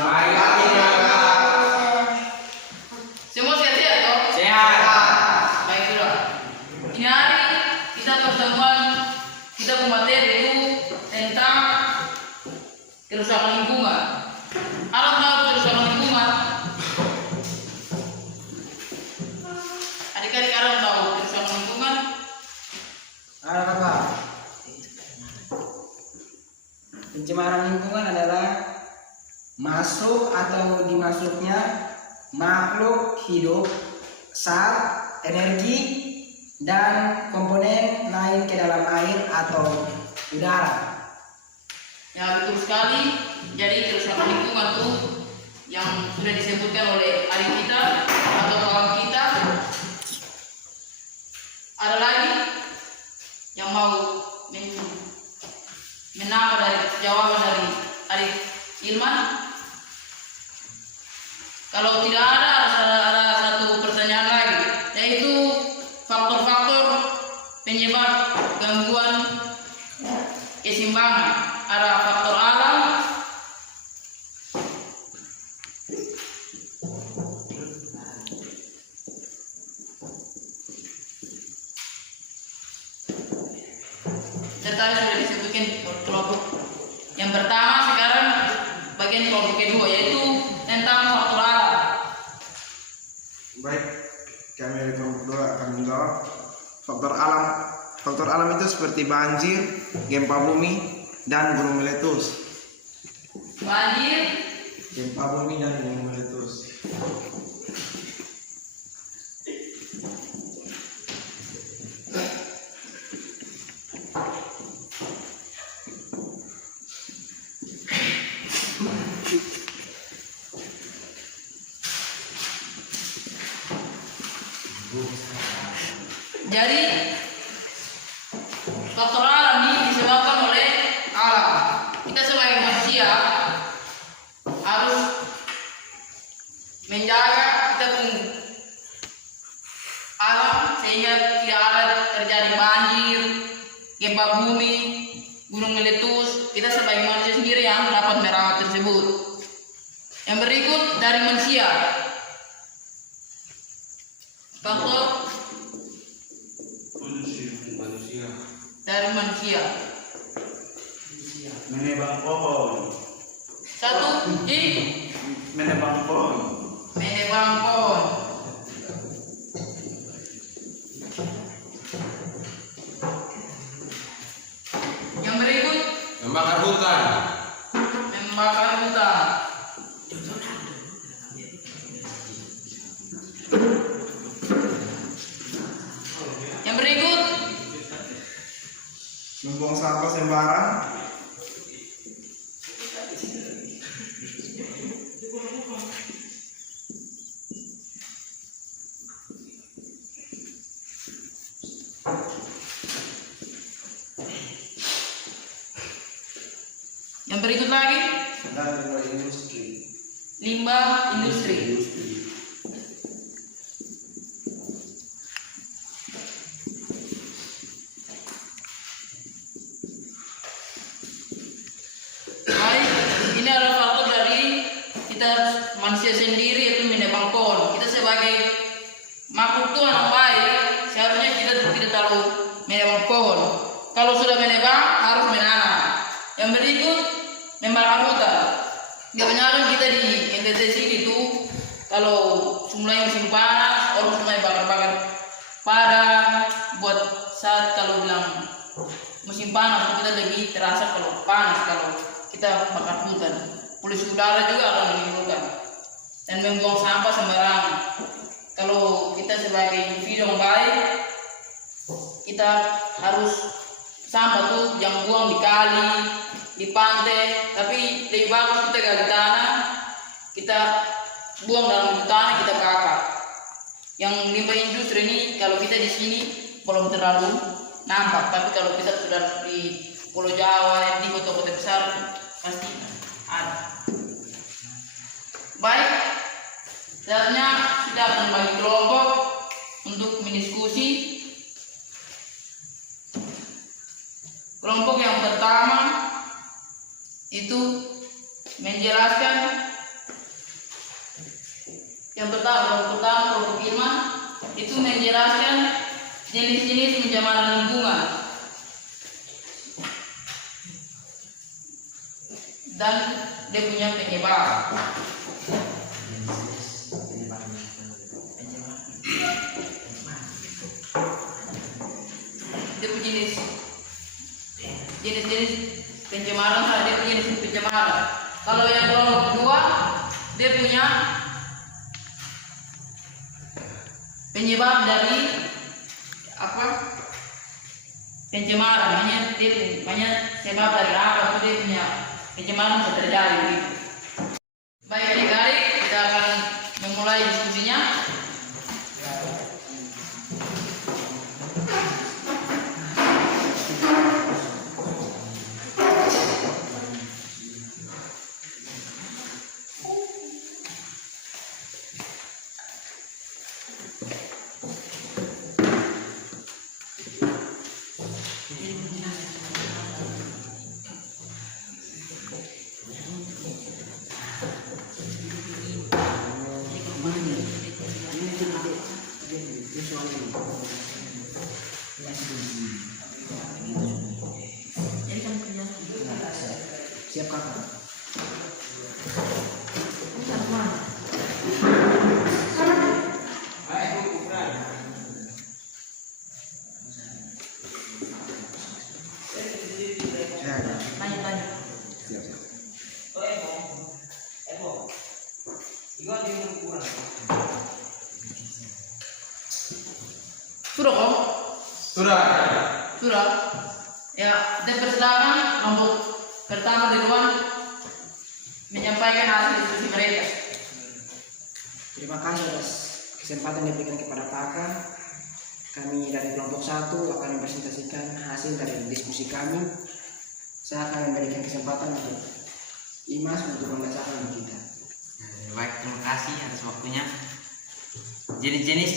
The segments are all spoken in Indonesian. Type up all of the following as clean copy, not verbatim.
Baik, Kakak. Semua sehat-sehat toh? Sehat. Baik sudah. Ini hari kita pertemuan kita materi itu tentang kerusakan lingkungan. Alam tahu kerusakan lingkungan? Adik-adik alam tahu kerusakan lingkungan? Halo Kakak. Pencemaran lingkungan adalah masuk atau dimasuknya makhluk hidup, zat, energi, dan komponen lain ke dalam air atau udara. Ya betul sekali. Jadi kerusakan lingkungan tuh yang sudah disebutkan oleh adik kita atau kawan kita. Ada lagi yang mau menambah dari jawaban dari adik Ilman? Kalau tidak ada satu pertanyaan lagi, yaitu faktor-faktor penyebab gangguan keseimbangan. Ada faktor alam, serta sudah disebutkan kelompok yang pertama. Sekarang bagian kelompok kedua, yaitu tentang faktor alam. Baik, kami dari kelompok 2 akan menjawab faktor alam. Faktor alam itu seperti banjir, gempa bumi, dan gunung meletus. Banjir, Gempa bumi dan gunung meletus. jadi faktor alam ini disebabkan oleh alam. Kita sebagai manusia harus menjaga kita pun alam sehingga tidak ada terjadi banjir, gempa bumi, gunung meletus. Kita sebagai manusia sendiri yang dapat merawat tersebut. Yang berikut dari manusia, faktor dari manusia. Menebang pohon. Satu, Menebang pohon. menebang pohon. Yang berikut, Membakar hutan. membakar hutan. Yang berikut, Membuang sampah sembarang. yang berikut lagi, Dan limbah industri. limbah industri. Baik, ini adalah faktor dari kita manusia sendiri, yaitu menebang pohon. Kita sebagai makhluk Tuhan yang baik, seharusnya kita tidak terlalu menebang pohon. Kalau sudah menebang, harus menanam. Yang berikut, membakar hutan. Kebanyakan kita di NTT sini tuh, kalau mulai musim panas, orang mulai bakar-bakar padang buat saat kalau bilang musim panas kita lebih terasa kalau panas kalau kita bakar hutan. Polusi udara juga akan menimbulkan dan membuang sampah sembarangan. Kalau kita sebagai individu yang baik, kita harus sampah tuh yang buang di kali, di pantai, tapi lebih bagus kita gali tanah, kita buang dalam tanah, kita bakar. Yang limbah industri ini kalau kita di sini belum terlalu nampak, tapi kalau kita sudah di Pulau Jawa, di kota-kota besar pasti ada. Baik, selanjutnya kita akan bagi kelompok untuk mendiskusi. Kelompok yang pertama itu menjelaskan Yang pertama, kelompok 5 itu menjelaskan jenis-jenis pencemaran lingkungan dan dia punya penyebab. Dia punya jenis-jenis pencemaran, dia punya jenis pencemaran. Kalau yang kelompok kedua, dia punya penyebab dari apa? Pencemaran, banyak sebab dari apa itu dia punya pencemaran bisa terjadi. Baik adik-adik, kita akan memulai diskusinya. Siap kakak. Lanjut. Siap, siap. Sudah kok? Sudah. Ya, kita persilakan kelompok pertama duluan menyampaikan hasil diskusi mereka. Terima kasih atas kesempatan yang diberikan kepada kakak. Kami dari kelompok 1 akan mempresentasikan hasil dari diskusi kami. Saya akan memberikan kesempatan untuk Imas untuk membacakan kita. Baik, terima kasih atas waktunya. Jenis-jenis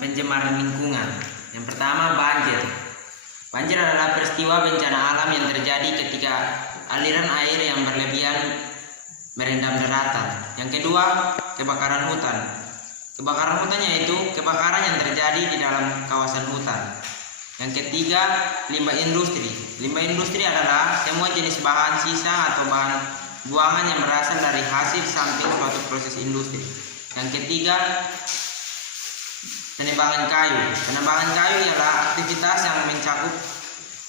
pencemaran lingkungan. Yang pertama, banjir. Banjir adalah peristiwa bencana alam yang terjadi ketika aliran air yang berlebihan merendam daratan. Yang kedua, kebakaran hutan. Kebakaran hutan yaitu kebakaran yang terjadi di dalam kawasan hutan. Yang ketiga, limbah industri. Limbah industri adalah semua jenis bahan sisa atau bahan buangan yang berasal dari hasil samping suatu proses industri. Yang ketiga, penebangan kayu. Penebangan kayu ialah aktivitas yang mencakup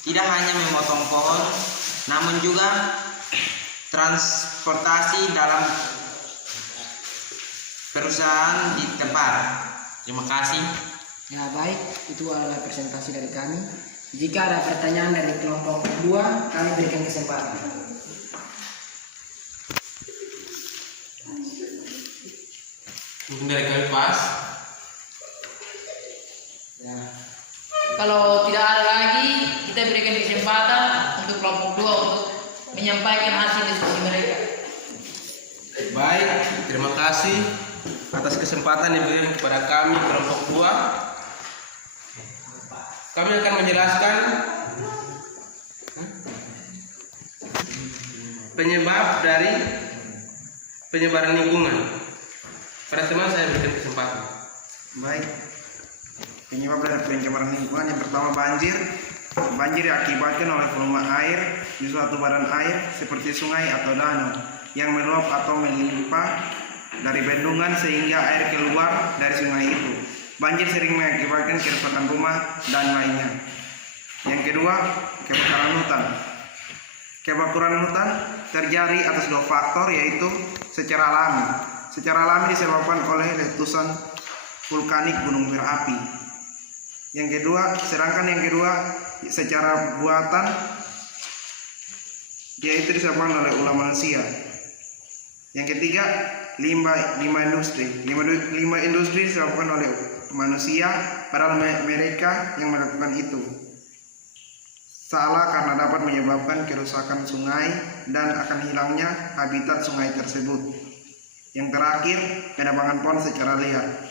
tidak hanya memotong pohon, namun juga transportasi dalam perusahaan di tempat. Terima kasih. Ya baik, itu adalah presentasi dari kami. Jika ada pertanyaan dari kelompok 2, kami berikan kesempatan. Mungkin dari kami pas. Ya, Kalau tidak ada lagi, kita berikan kesempatan untuk kelompok 2 untuk menyampaikan hasil diskusi mereka. Baik, terima kasih atas kesempatan yang diberikan kepada kami kelompok 2. Kami akan menjelaskan penyebab dari penyebaran lingkungan. Pada teman saya berikan kesempatan. Baik. Penyebab dari pencemaran lingkungan yang pertama banjir. Banjir diakibatkan oleh volume air di suatu badan air seperti sungai atau danau yang meluap atau melimpah dari bendungan sehingga air keluar dari sungai itu. Banjir sering mengakibatkan kerusakan rumah dan lainnya. Yang kedua, kebakaran hutan. Kebakaran hutan terjadi atas 2 faktor, yaitu secara alami. Secara alami disebabkan oleh letusan vulkanik gunung berapi. Sedangkan yang kedua secara buatan, yaitu disebabkan oleh ulah manusia. Yang ketiga, limbah industri. Limbah industri disebabkan oleh manusia, padahal mereka yang melakukan itu salah karena dapat menyebabkan kerusakan sungai dan akan hilangnya habitat sungai tersebut. Yang terakhir, penebangan pohon secara liar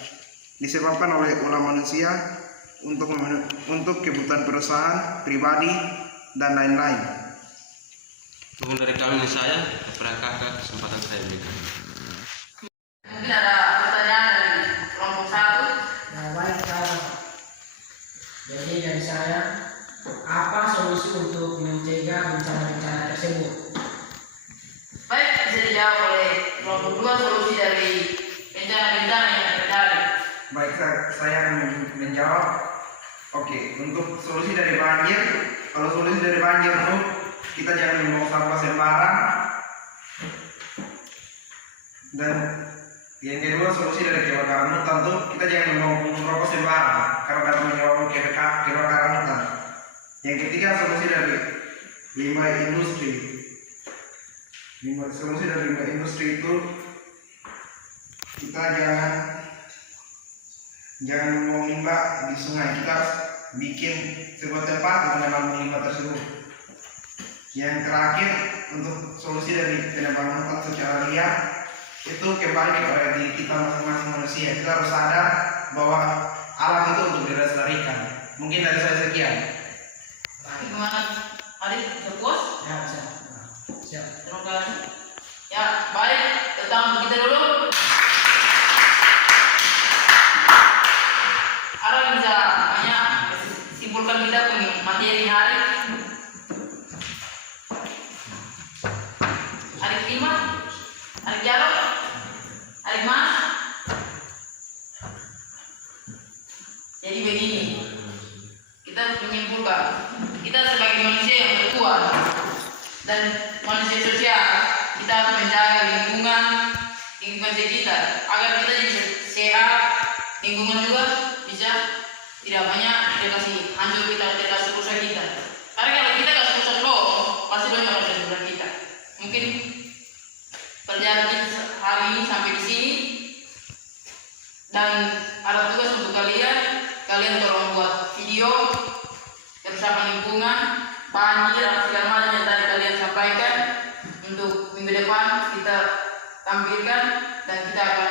disebabkan oleh ulah manusia untuk kebutuhan perusahaan, pribadi, dan lain-lain. Mungkin dari kami saya kepada kakak kesempatan saya berikan. Mungkin ada pertanyaan dari kelompok 1. Nah, baik kawan. Jadi dari saya, apa solusi untuk mencegah bencana-bencana tersebut? Baik, bisa dijawab oleh kelompok 2 solusi dari bencana-bencana yang terjadi. Baik, saya akan menjawab. Oke, untuk solusi dari banjir, kalau solusi dari banjir itu kita jangan membuang sampah sembarang. Dan yang kedua, solusi dari kebakaran hutan tuh kita jangan membuang puntung rokok sembarang karena dapat menyebabkan kebakaran hutan. Yang ketiga, solusi dari limbah industri. Solusi dari limbah industri itu kita jangan membuang limbah di sungai. Kita harus bikin sebuah tempat untuk menambang limbah tersebut. Yang terakhir, untuk solusi dari penambangan hutan secara liar itu kembali kepada diri kita masing-masing manusia. Kita harus sadar bahwa alam itu untuk dilestarikan. Mungkin dari saya sekian. Gimana? Arif, bisa puas? Ya, bisa. Siap. Terima kasih. Ya, baik. Tentang kita dulu. Ada yang bisa banyak simpulkan kita punya materi hari. Arif Lima, Arif Jarod, Arif Mas. Jadi begini, kita menyimpulkan, kita sebagai manusia yang berkuat dan manusia sosial, kita harus menjaga lingkungan sekitar agar kita jadi sehat, lingkungan juga bisa tidak banyak tidak kasih hancur kita, tidak kasih rusak kita. Karena kalau kita kasih rusak loh, pasti banyak orang yang rusak kita. Mungkin perjalanan kita hari ini sampai di sini, dan ada tugas untuk kalian tolong buat video kerusakan lingkungan, banjir, segala macam yang tadi kalian sampaikan. Untuk minggu depan kita tampilkan dan kita akan